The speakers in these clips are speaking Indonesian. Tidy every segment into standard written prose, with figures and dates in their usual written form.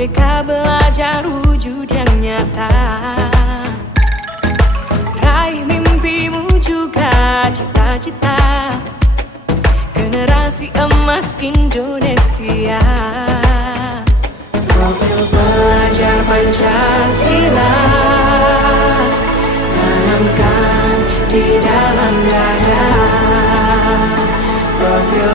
Merdeka belajar wujud yang nyata, raih mimpimu juga cita-cita, generasi emas Indonesia. Profil pelajar Pancasila tanamkan di dalam dada. Profil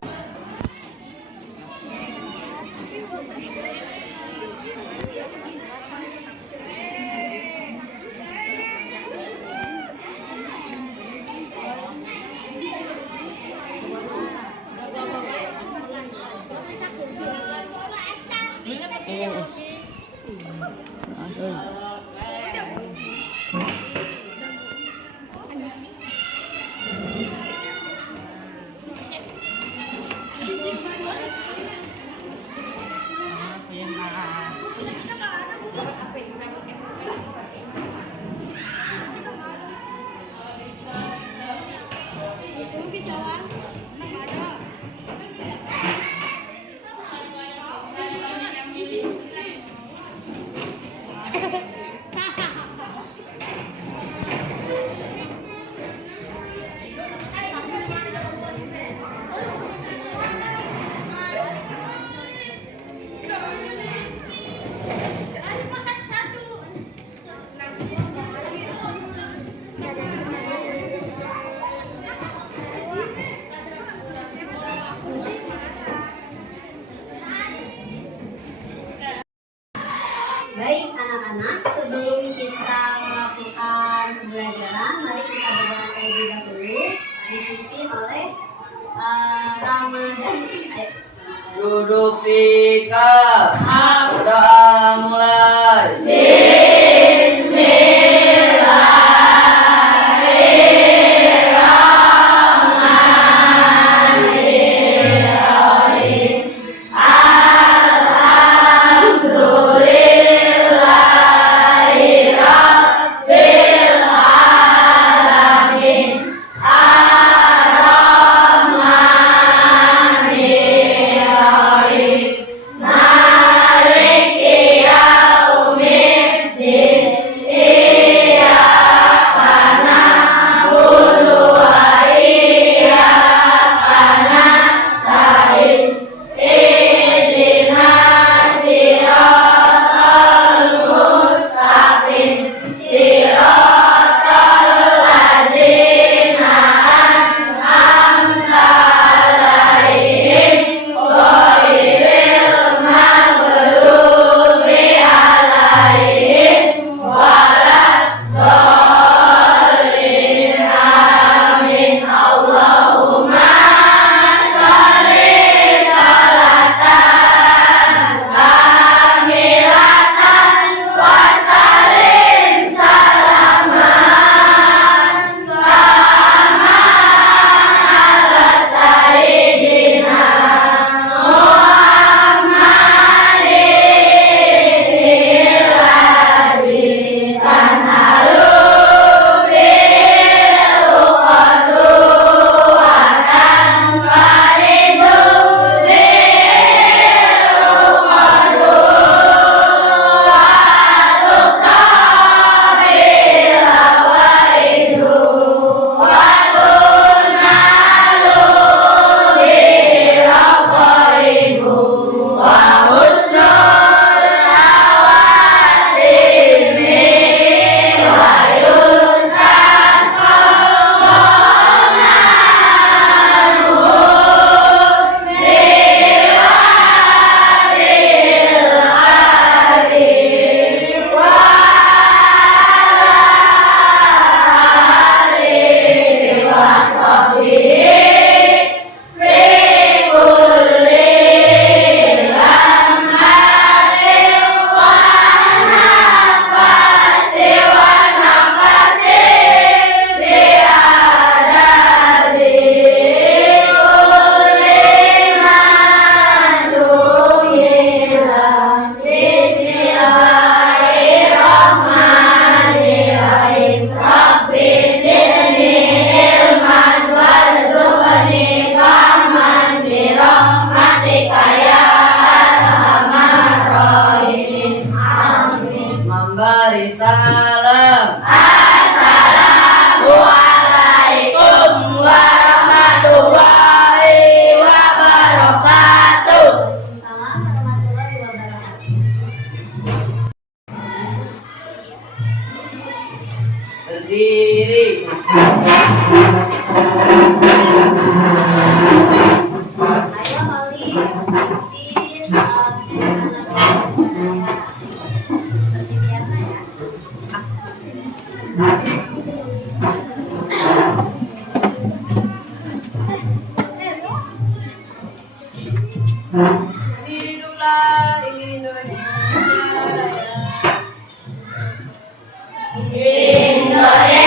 Baik anak-anak, sebelum kita melakukan pembelajaran, mari kita berdoa terlebih dahulu, dipimpin oleh Ramadan. Duduk sikap. Doa mulai. Mari berdiri. Ayo Holly, pimpin kegiatan belajar. Seperti biasa ya. Hiduplah Indonesia Raya.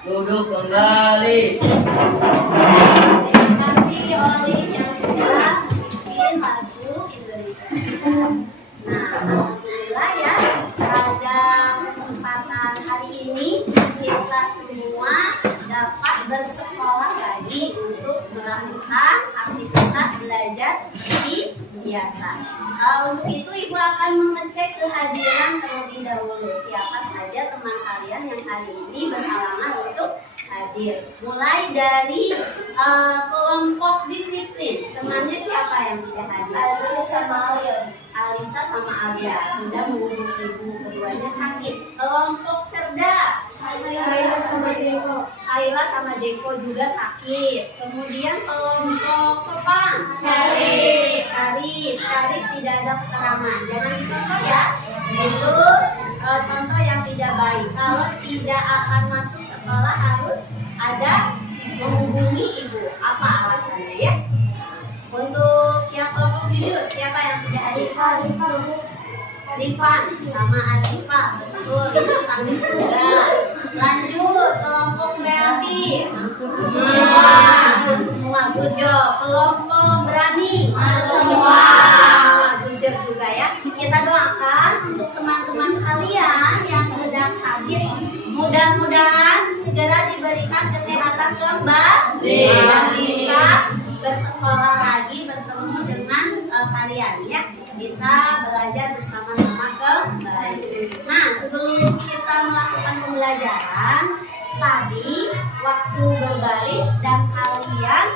Duduk kembali. Terima kasih Olive yang sudah bikin lagu Indonesia. Nah, alhamdulillah ya, pada kesempatan hari ini kita semua dapat bersekolah lagi untuk melakukan aktivitas belajar seperti biasa. Untuk itu Ibu akan mengecek kehadiran terlebih dahulu. Siapa saja teman kalian yang hari ini berhalangan untuk hadir. Mulai dari kelompok disiplin. Temannya siapa yang tidak hadir? Alisa sama Alia. Alisa sama Alia sudah menghubungi ibu, keduanya sakit. Kelompok cerdas. Kaila sama Jeko. Kaila sama Jeko juga sakit. Kemudian kelompok sopan. Syarif tidak ada keterangan. Jangan dicontoh ya. Itu contoh yang tidak baik. Kalau tidak akan masuk sekolah harus ada menghubungi ibu. Apa alasannya ya? Untuk yang kelompok jujur, siapa yang tidak hadir? Rifan sama Adifa, betul, itu sakit juga. Lanjut, kelompok kreatif. Semua good job. Kelompok berani. Semua good job juga ya. Kita doakan untuk teman-teman kalian yang sedang sakit, mudah-mudahan segera diberikan kesehatan kembali dan bisa bersekolah lagi, bertemu dengan kalian ya, bisa belajar bersama-sama kembali. Nah, sebelum kita melakukan pembelajaran tadi, waktu berbaris dan kalian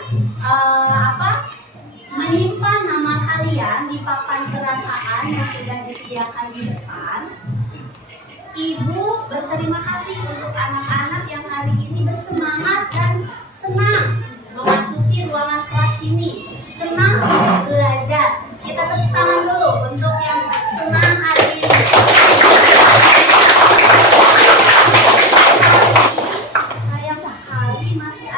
menyimpan nama kalian di papan perasaan yang sudah disediakan di depan. Ibu berterima kasih untuk anak-anak yang hari ini bersemangat dan senang memasuki ruangan kelas ini, senang belajar. Kita tepuk tangan dulu untuk yang senang hari ini. Sayang sekali masih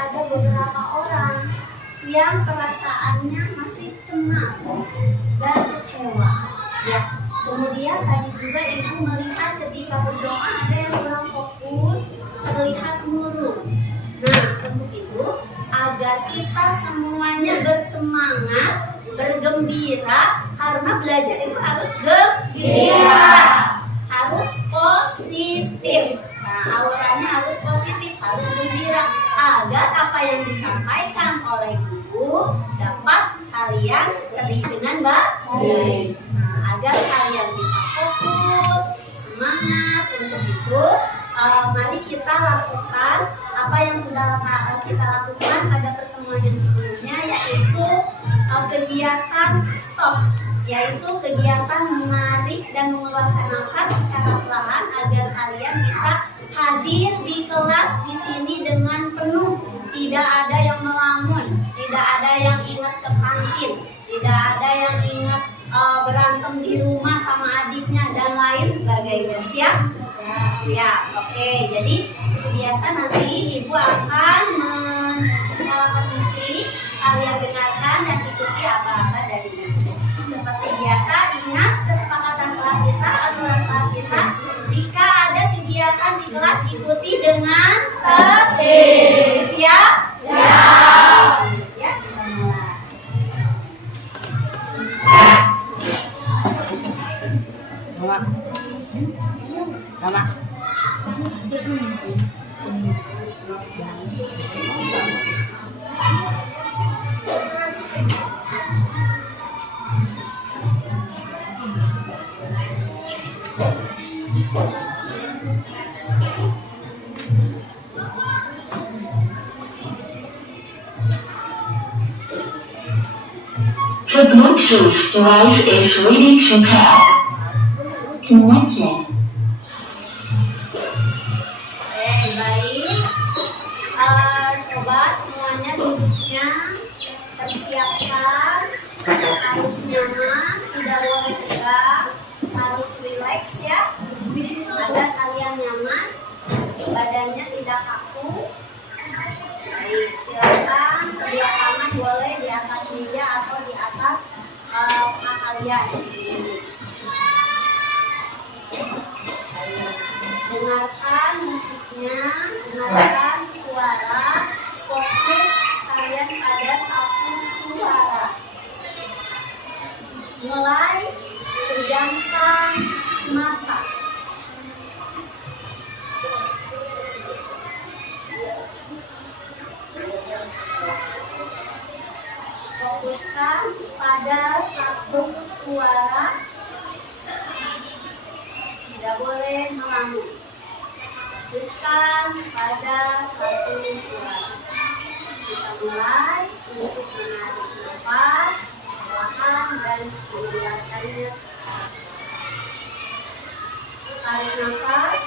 kita semuanya bersemangat, bergembira, karena belajar itu harus gembira, harus positif. Nah, auranya harus positif, harus gembira, agar apa yang disampaikan oleh guru dapat kalian terima dengan baik. Nah, agar kalian bisa fokus, semangat untuk itu, mari kita lakukan apa yang sudah kita lakukan pada pertemuan yang sebelumnya, yaitu kegiatan stop, yaitu kegiatan menarik dan mengeluarkan nafas secara perlahan agar kalian bisa hadir di kelas di sini dengan penuh, tidak ada yang melamun, tidak ada yang ingat ke kantin, tidak ada yang ingat berantem di rumah sama adiknya dan lain sebagainya. Siap? Siap. Oke, jadi seperti biasa nanti Ibu akan menyalakan musik, kalian dengarkan dan ikuti apa-apa dari Ibu. Seperti biasa, ingat kesepakatan kelas kita, aturan kelas kita. Jika ada kegiatan di kelas, ikuti dengan tertib. Siap? Siap. Ya, kita mulai. Mama. The Bluetooth device is ready to pair. Connected. Oke, baik. Coba semuanya duduknya persiapkan, harus nyaman, tidak boleh tegang, harus relax ya, agar kalian nyaman, badannya tidak kaku. Baik, silakan kedua tangan boleh di atas meja atau di atas paha kalian di sini. Dengarkan musiknya, dengarkan suara, fokus kalian pada satu suara. Mulai pejamkan mata. Fokuskan pada satu suara. Tidak boleh melamun. Fokuskan pada satu suara. Kita mulai untuk menarik nafas perlahan dan mengeluarkannya. Tarik nafas.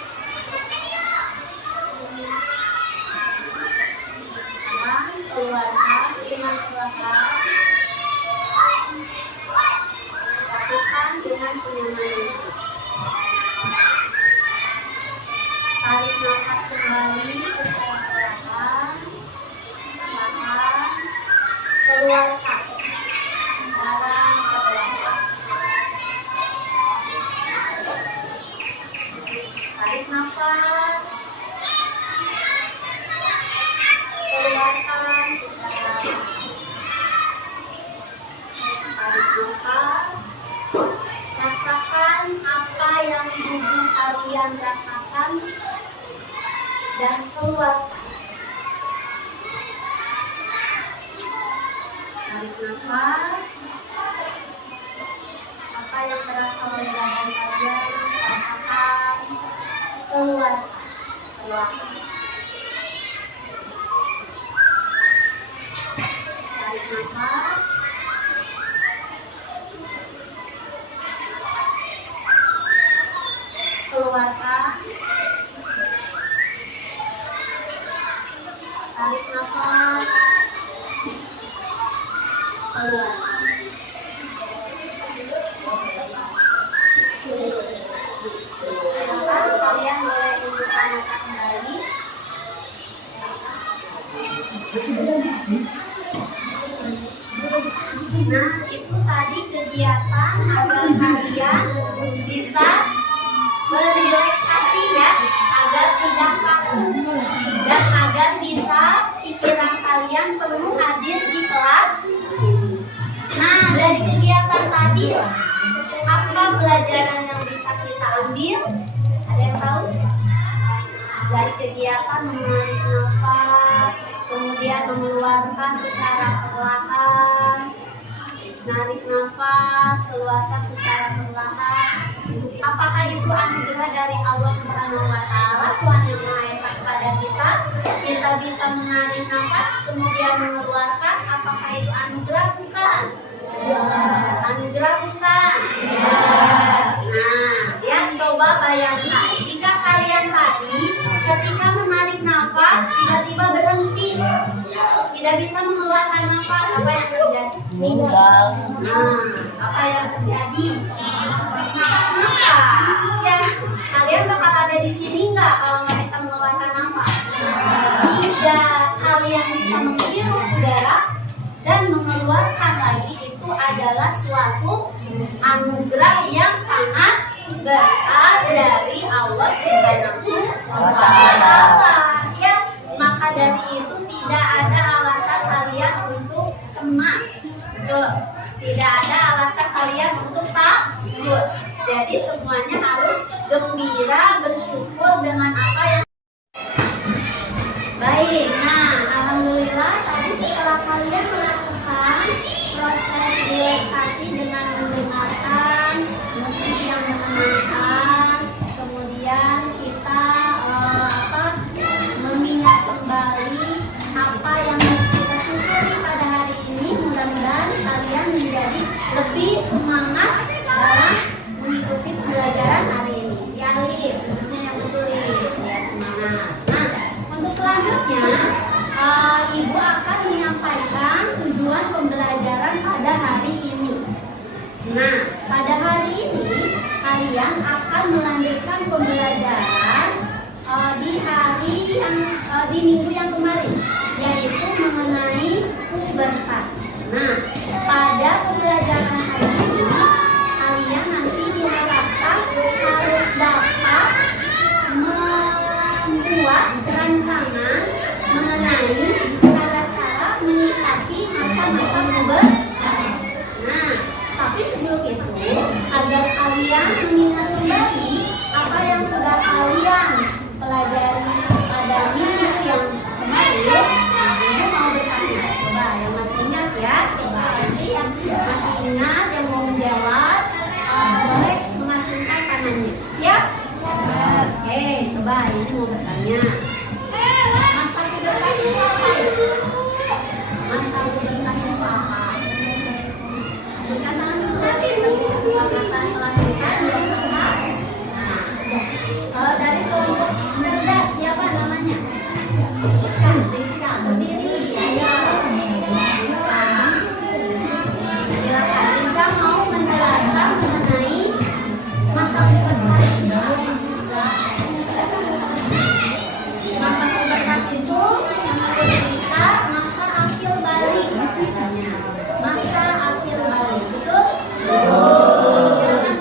Tahan, keluarkan dengan perlahan. Lakukan dengan senyaman. Tarik nafas kembali secara perlahan, keluarkan secara perlahan. Tarik nafas, keluarkan secara perlahan. Tarik nafas, rasakan apa yang tubuh kalian rasakan dan keluarkan. Tarik nafas, apa yang terasa oleh badan kalian rasakan, keluarkan perlahan. Tarik nafas, keluarkan. Tarik nafas, keluarkan. Silakan kalian boleh buka mata kembali. Nah, itu tadi kegiatan agar kalian bisa berrelaksasi ya, agar tidak kaku dan agar bisa pikiran kalian penuh hadir adil. Apa pelajaran yang bisa kita ambil? Ada yang tahu? Dari kegiatan menarik nafas, kemudian mengeluarkan secara perlahan, narik nafas, keluarkan secara perlahan. Apakah itu anugerah dari Allah Subhanahu wa Ta'ala, Tuhan yang Maha Esa kepada kita? Kita bisa menarik nafas kemudian mengeluarkan. Apakah itu anugerah? Bukan. Anugerah bukan. Nah, ya coba bayangkan jika kalian tadi ketika menarik nafas tiba-tiba berhenti, tidak bisa mengeluarkan nafas, apa yang terjadi? Meninggal. Nah, apa yang terjadi? Sesak nafas ya. Kalian bakal ada di sini nggak kalau nggak bisa mengeluarkan nafas? Tidak. Kalian bisa menghirup udara dan mengeluarkan lagi, itu adalah suatu anugerah yang sangat besar dari Allah Subhanahu wa Ta'ala. Ya, maka dari itu tidak ada alasan kalian untuk cemas. Tuh, tidak ada alasan kalian untuk takut. Jadi semuanya harus gembira, bersyukur dengan apa yang baik. Nah, alhamdulillah tadi setelah kalian melakukan proses relaksasi dengan mendengarkan musik yang menenangkan, kemudian kita mengingat kembali apa yang harus kita syukuri pada hari ini. Mudah-mudahan kalian menjadi lebih semangat dalam mengikuti pembelajaran hari ini. Ya, Alif, tentunya yang betul ya, semangat. Nah, untuk selanjutnya Ibu akan menyampaikan tujuan pembelajaran pada hari ini. Nah, pada hari ini kalian akan melanjutkan pembelajaran di minggu yang kemarin, yaitu mengenai pubertas. Nah, pada pembelajaran hari ini kalian nanti diharapkan harus dapat membuat rancangan mengenai cara-cara menyikapi masa-masa pubertas. Nah, tapi sebelum itu, agar kalian mengingat kembali apa yang sudah kalian pelajari pada minggu yang kemarin, Ibu mau bertanya. Coba yang masih ingat ya, coba nanti yang masih ingat yang mau menjawab boleh mengacungkan tangannya. Siap? Oke, coba ini mau bertanya. Masa pubertas itu apa ya? Masa pubertas itu apa? Acungkan tangan dulu. Kesepakatan kelas kita dirasakan. Nah, dari kelompok cerdas siapa namanya? Bukan, Rizka, berdiri. Ayo. Silakan, Rizka mau menjelaskan mengenai masa pubertas. Masa pubertas itu menurut Rizka masa akil balik katanya. Masa akil balik, betul? Silakan.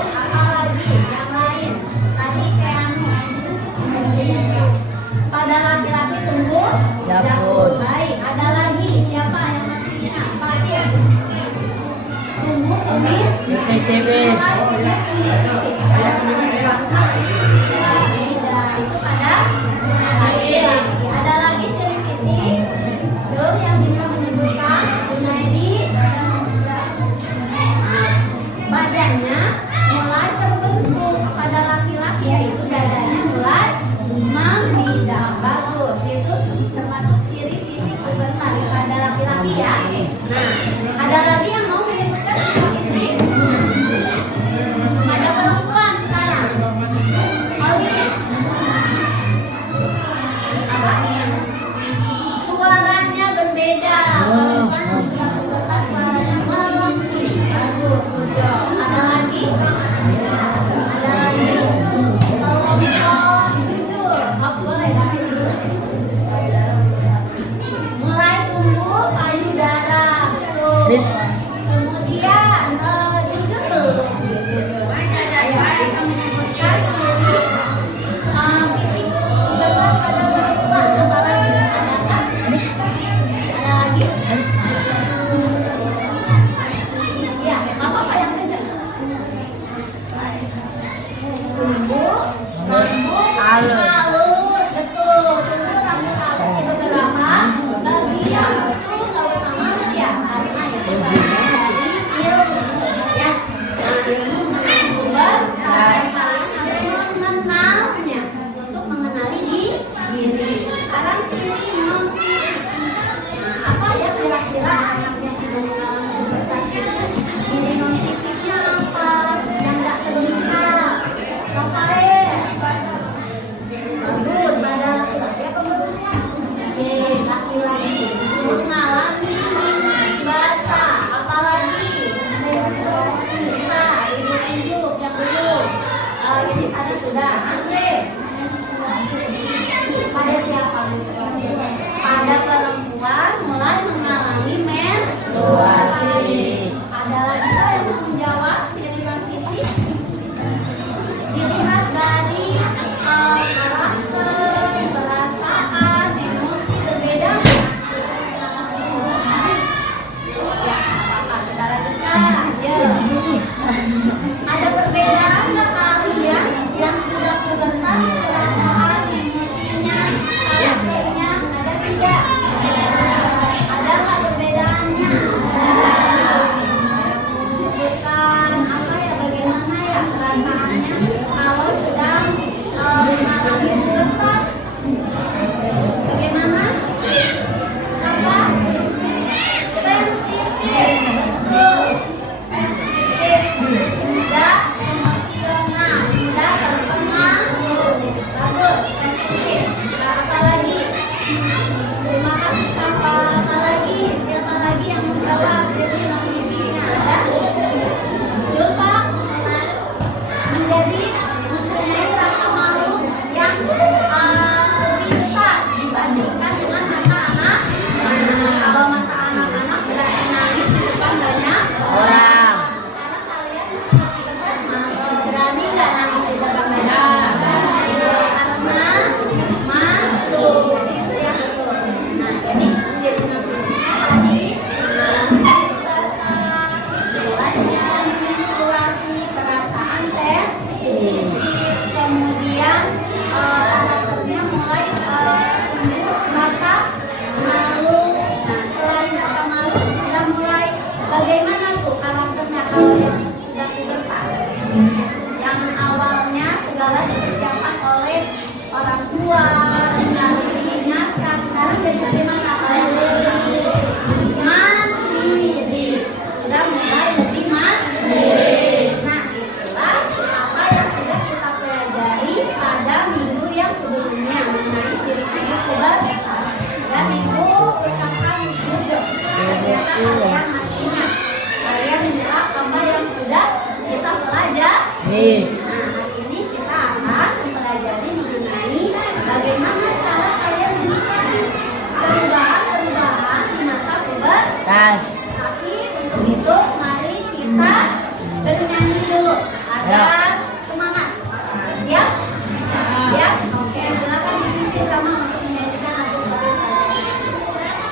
apalagi yang lain. Tadi kayak pada laki-laki tumbuh Janggut. Baik, ada lagi siapa yang masih ingat? Fatir. Tumbuh kumis. Tipis-tipis. Itu pada laki-laki. Ada lagi ciri fisik tuh yang bisa menyebutkan Junaidi badannya mulai terbentuk pada laki-laki, yaitu dadanya mulai membidang. Bagus, itu termasuk ciri fisik pubertas pada laki-laki ya. Nah, ada lagi yang mau menyebutkan ciri fisik pada perempuan sekarang. Oli, apa? Suaranya berbeda. Perempuan yang sudah pubertas suaranya melengking. Bagus, Bujo. Ada lagi? Ada lagi? Tolong jujur. Oh, boleh tapi jujur. Mulai tumbuh payudara. Betul. Kemudian jujur belum? Ayo, kita menyebutkan ciri fisik pubertas pada perempuan. Apa lagi? Adakah? Ada lagi? Ya, apa yang kencang? Tumbuh rambut halus, betul. Tumbuh rambut halus di beberapa bagian. Betul, nggak usah malu ya, karena itu bagian dari ilmu ya. Nah, ilmu mengenai pubertas sampai mengenalnya untuk mengenali diri. Sekarang ciri non fisik. Nah, apa ya kira-kira anak yang sudah mengalami pubertas itu? Ciri non fisiknya apa? Yang nggak terlihat. Apa ya? Bagus, pada laki-laki apa perempuan? Oke, laki-laki mengalami mimpi basah. Apalagi kita hidup yang belum. Ini tadi sudah. Andre, pada siapa? Pada perempuan mulai mengalami menstruasi. Ada lagi yang mau menjawab ciri non fisik? Dilihat dari karakter, perasaan, emosi berbeda. Ya, apa saudara kita? Ya. Ada perbedaan nggak kalian yang sudah pubertas, perasaan, emosinya, karakternya? Ada tidak? Ada nggak perbedaannya? Bukan apa ya, bagaimana ya perasaannya kalau sedang mengalami pubertas? Bagaimana? Apa? Sensitif, betul. Sensitif, mudah emosional, mudah terpengaruh. Bagus, sensitif. Nah, apa lagi? Terima kasih. Apa lagi? Siapa lagi yang mau jawab? Jadi non fisiknya ada? Betul, Pak? Menjadi mempunyai rasa malu yang lebih besar dibandingkan dengan masa anak. Kalau masa anak-anak berani nangis di depan banyak orang. Sekarang kalian yang sudah pubertas berani nggak nangis di depan banyak orang? Karena malu. Jadi itu yang betul. Nah, jadi ciri non fisiknya tadi mengalami basah, istilahnya menstruasi, perasaan sensitif, kemudian karakternya mulai merasa malu. Nah, selain rasa malu sudah mulai bagaimana tuh karakternya kalau yang sudah pubertas? Yang awalnya segala dipersiapkan oleh orang tua, harus diingatkan. Sekarang jadi bagaimana? Mandiri. Sudah mulai lebih mandiri. Nah, itulah apa yang sudah kita pelajari pada minggu yang sebelumnya mengenai ciri-ciri pubertas. Dan Ibu ucapkan jujur. Ternyata kalian masih ingat. Kalian menjawab apa yang sudah kita pelajari. Nah, hari ini kita akan mempelajari mengenai bagaimana cara kalian menyikapi perubahan-perubahan di masa pubertas. Tapi untuk itu mari kita bernyanyi dulu. Ada dan semangat. Siap? Siap? Oke, silakan dipimpin Rama untuk menyanyikan lagu profil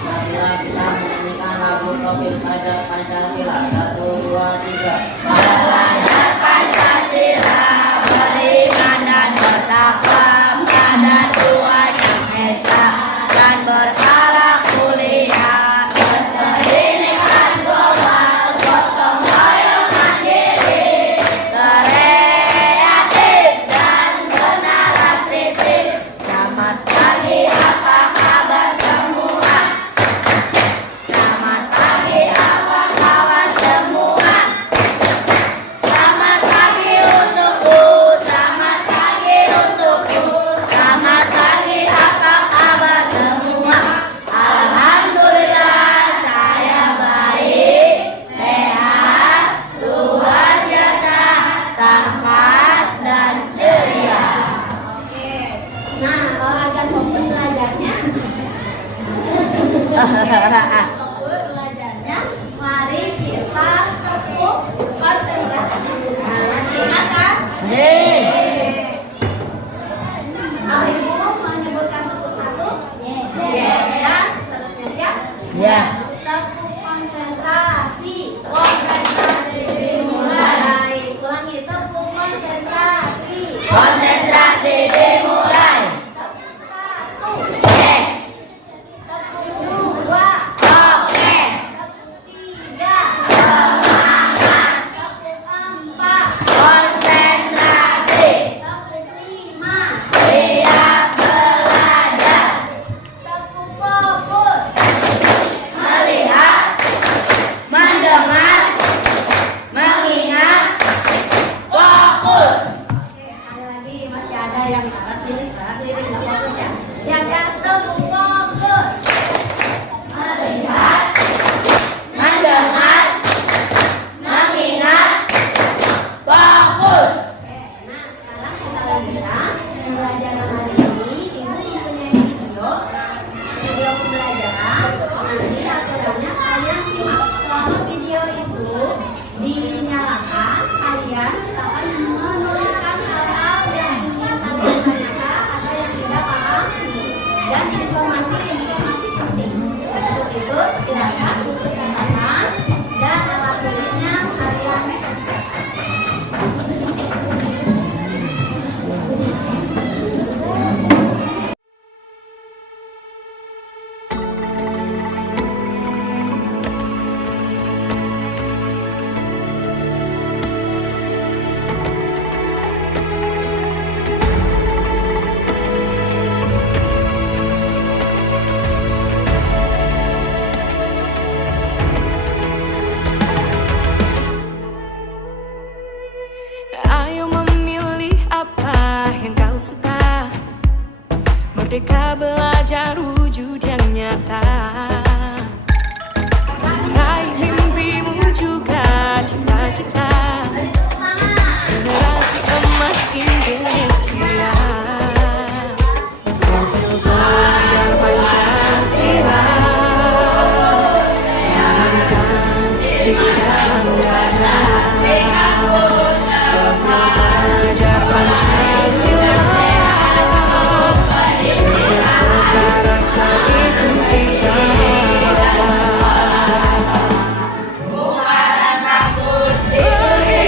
Marilah kita menyanyikan lagu profil pelajar Pancasila. 1, 2, 3. Belajar Pancasila, beriman dan bertakwa pada Tuhan Yang Esa, dan berharap mulia, keterlibatan global, gotong royong mandiri, kreatif dan bernalar kritis. Selamat pagi, apa kabar semua? Selamat pagi, apa kawan semua? Selamat pagi untukku, selamat pagi untukku, selamat pagi, apa kabar semua? Alhamdulillah saya baik, sehat, luar biasa, tampan dan ceria. Oke. Nah, agar fokus belajarnya. Fokus belajarnya. Mari kita tepuk konsentrasi. Nah, siap kan? Kalau Ibu menyebutkan satu-satu? Yes. Ya, seterusnya siap? Ya. Tepuk konsentrasi. Konsentrasi dimulai. Ulangi, tepuk konsentrasi. Konsentrasi dimulai. Tepuk 1. Yes. Tepuk 2. Oke. Tepuk 3. Semangat. Tepuk 4. Konsentrasi. Tepuk 5. Siap belajar. Tepuk fokus. Melihat, mendengar, mengingat, fokus. Oke, sekali lagi masih ada yang salah pilih nggak fokus ya. Siapkan tepuk fokus. Melihat, mendengar, mengingat, fokus. Oke, nah sekarang kita lanjutkan pembelajaran hari ini. Ibu mempunyai video pembelajaran. Nanti aturannya kalian simak. Selama video itu dinyalakan, kalian silakan menuliskan hal-hal yang ingin kalian tanyakan atau yang tidak paham dan informasi penting. Untuk itu silakan buku catatan dan alat tulisnya kalian siapkan. Ayo memilih apa yang kau suka. Merdeka belajar wujud yang nyata. Raih mimpimu juga cita-cita. Generasi emas Indonesia. Profil belajar Pancasila. Tanamkan di dalam dada. Belajar Pancasila. Cerdas berkarakter itu kita. Beriman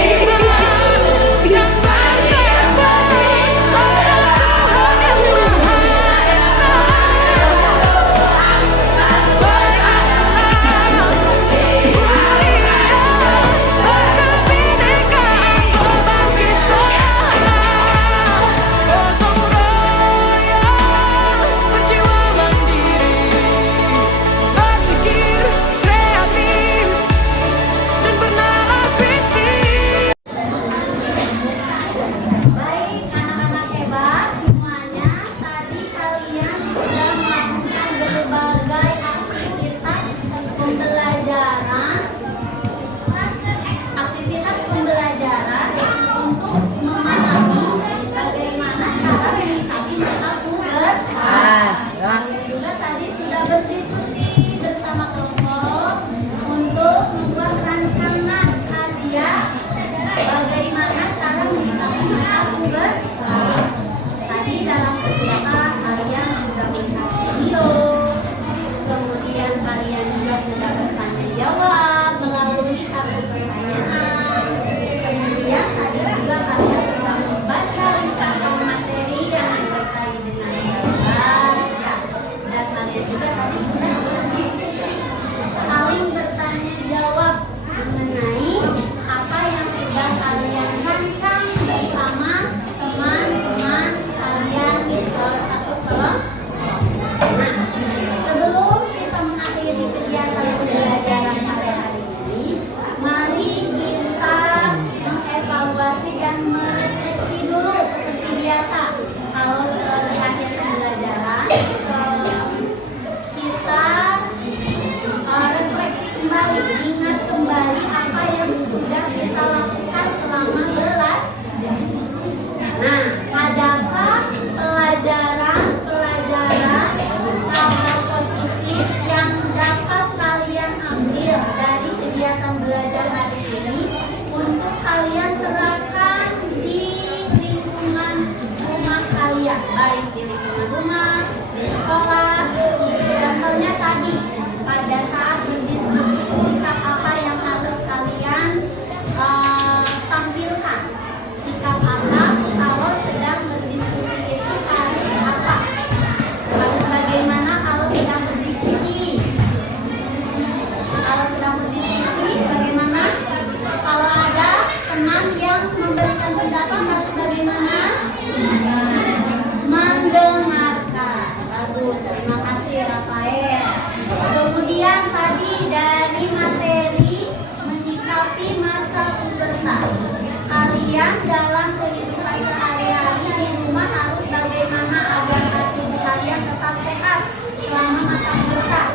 baik di lingkungan rumah, di sekolah. Contohnya tadi, pada saat berdiskusi, sikap apa yang harus kalian tampilkan? Sikap apa kalau sedang berdiskusi itu harus apa? Harus bagaimana kalau sedang berdiskusi? Kalau sedang berdiskusi, bagaimana? Kalau ada teman yang memberikan pendapat harus bagaimana? Mendengarkan. Bagus, terima kasih Rafael. Kemudian tadi dari materi menyikapi masa pubertas. Kalian dalam kehidupan sehari-hari di rumah harus bagaimana agar tubuh kalian tetap sehat selama masa pubertas.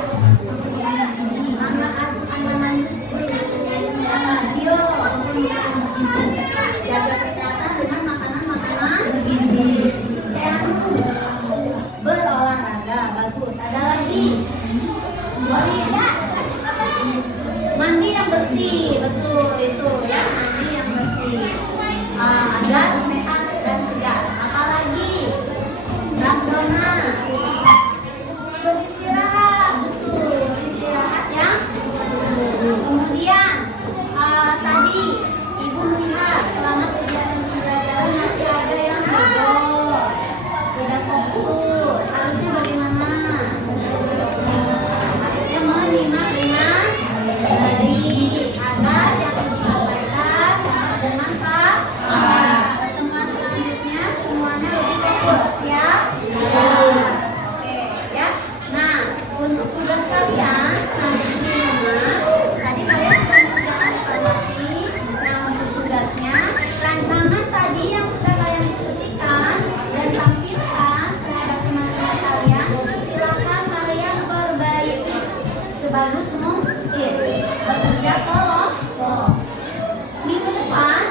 Jaga kesehatan dengan makanan-makanan yang berolahraga. Bagus. Ada lagi? Mandi yang bersih, betul itu ya, mandi yang bersih agar sehat dan segar. Apalagi Rambona beristirahat, betul, istirahat yang betul. Kemudian tadi ibu melihat selama kegiatan pembelajaran masih ada yang bodoh, tidak fokus. Harusnya bagaimana? Harusnya menyimak dengan baik agar yang ibu sampaikan dapat bermanfaat. Pertemuan selanjutnya semuanya lebih fokus ya. Oke ya. Nah, untuk tugas kalian nanti di rumah, tadi kalian sudah mengerjakan evaluasi. Nah, untuk tugasnya, rancangan tadi yang sudah kalian diskusikan dan tampilkan terhadap teman-teman kalian, silakan kalian perbaiki sebagus mungkin. Bekerja kelompok. Minggu depan,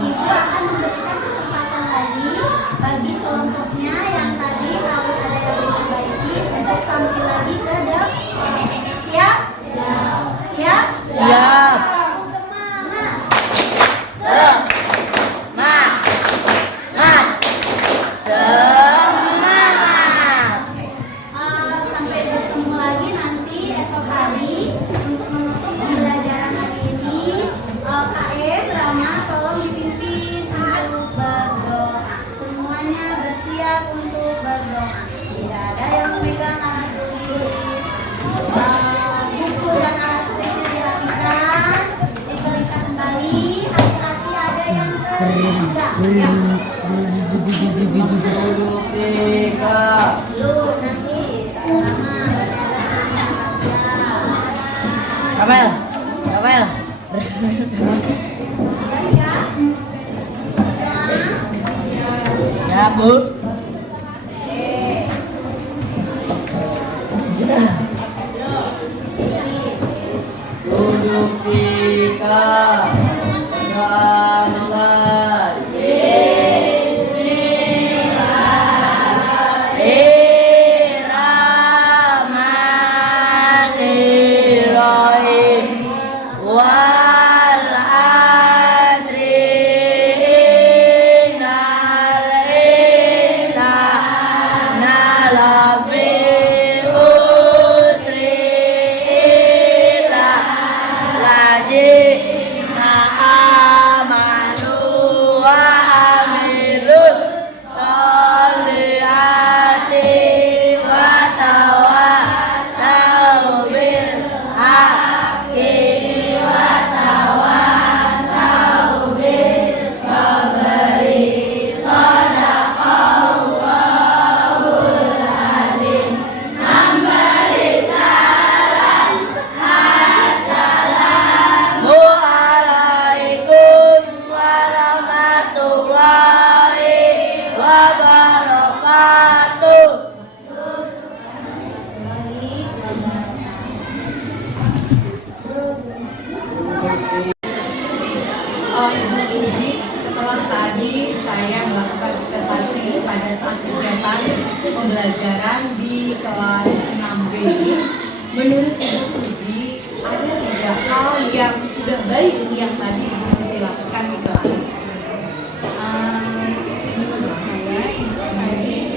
ibu akan memberikan kesempatan lagi bagi kelompoknya yang tadi harus ada yang diperbaiki untuk tampil lagi ke depan. Siap? Siap? Siap. Semangat. Semangat. Sampai bertemu lagi nanti esok hari untuk menutup pembelajaran hari ini. KM Rama tolong dipimpin untuk berdoa. Semuanya bersiap untuk berdoa. Tidak ada yang memegang alat tulis. Buku dan alat tulisnya dirapikan, diperiksa kembali. Hati-hati ada yang tertinggal. Ya. Duduk tiga. Belum nanti Rama masih ada temannya Asya. Kamel. Sudah siap? Doa. Ya, Bu. Duduk tiga. Doa mulai. Bismillahirrahmanirrahim. Wal asri innal insana lafi khusri illa alladzina amanu wa amilus sholihati wa tawassaw bil haqqi wa tawassaw bis sabri. Shadaqallahul adzim. Memberi salam. Assalamu alaikum warahmatullahi wabarakatuh. Ibu Indi, setelah tadi saya melakukan observasi pada saat kegiatan pembelajaran di kelas 6B. Menurut Ibu Puji, ada 3 hal yang sudah baik yang tadi Ibu Puji lakukan di kelas. Menurut saya, Ibu tadi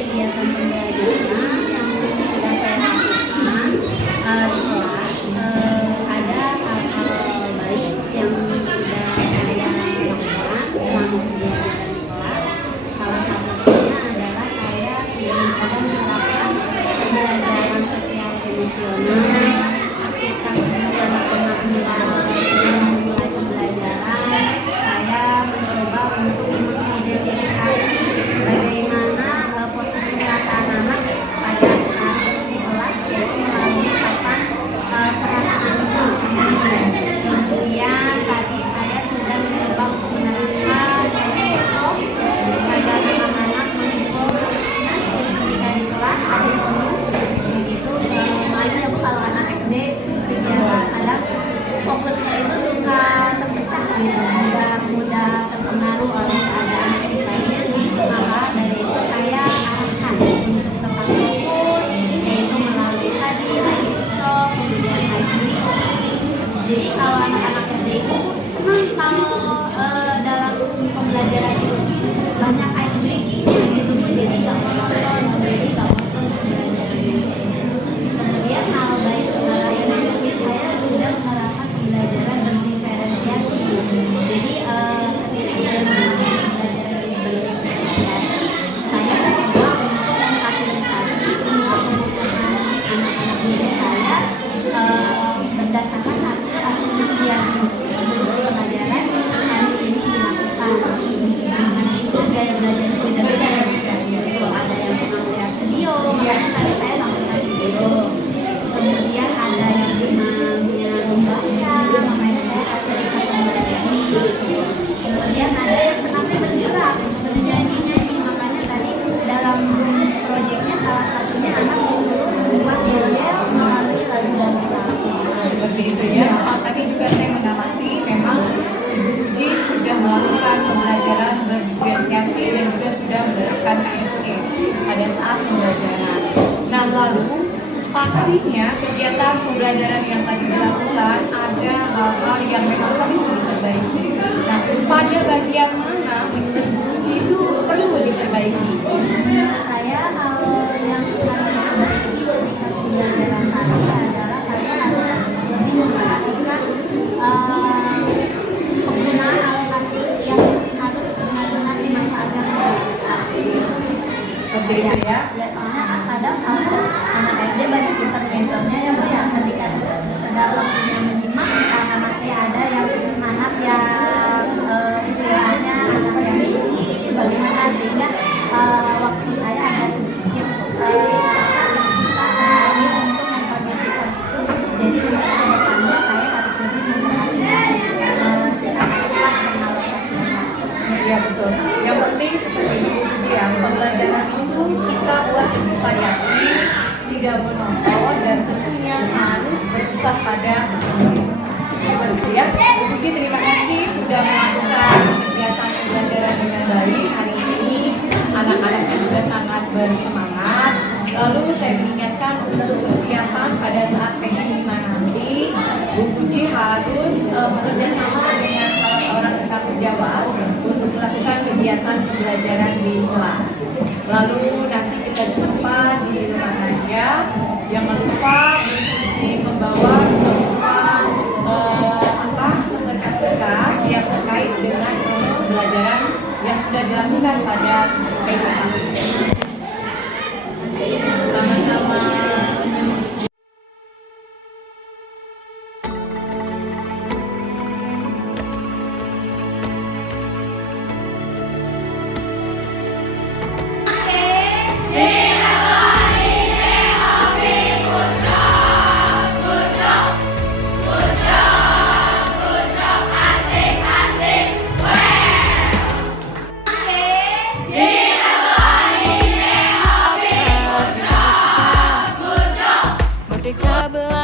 proyeknya salah satunya anak disuruh membuat yel-yel melalui lagu dan lagu. Seperti itu ya. Tadi juga saya mengamati memang Ibu Puji sudah melakukan pembelajaran berdiferensiasi dan juga sudah menerapkan PSK pada saat pembelajaran. Nah, lalu pastinya kegiatan pembelajaran yang tadi dilakukan ada hal-hal yang memang perlu diperbaiki. Nah, pada bagian mana menurut Ibu Puji itu perlu diperbaiki? Menurut saya hal yang harus diperbaiki ketika pembelajaran tadi adalah saya harus lebih memperhatikan penggunaan alokasi yang harus benar-benar dimanfaatkan oleh kita. Seperti itu ya. Ya, soalnya kadang kalau anak SD banyak intervensinya ya Bu ya, ketika sedang waktunya menyimak misalkan masih ada yang anak yang istilahnya anak yang isi bagaimana sehingga waktu saya agak sedikit tersita lagi untuk memperhatikan itu. Jadi untuk kedepannya saya harus lebih memperhatikan si anak-anak mengalokasinya. Iya betul. Yang penting seperti itu ya, pembelajaran itu kita buat lebih variatif, tidak monoton dan tentunya harus berpusat pada murid. Seperti ya, Bu Puji terima kasih sudah melakukan kegiatan pembelajaran dengan baik hari ini. Anak-anaknya juga sangat bersemangat. Lalu saya mengingatkan untuk persiapan pada saat PK 5 nanti, Bu Puji harus bekerja sama dengan salah seorang rekan sejawat untuk melakukan kegiatan pembelajaran di kelas. Lalu nanti kita jumpa di rumah kerja. Jangan lupa Bu Puji membawa semua berkas-berkas yang terkait dengan proses pembelajaran yang sudah dilakukan pada PK. Sama-sama. Merdeka belajar.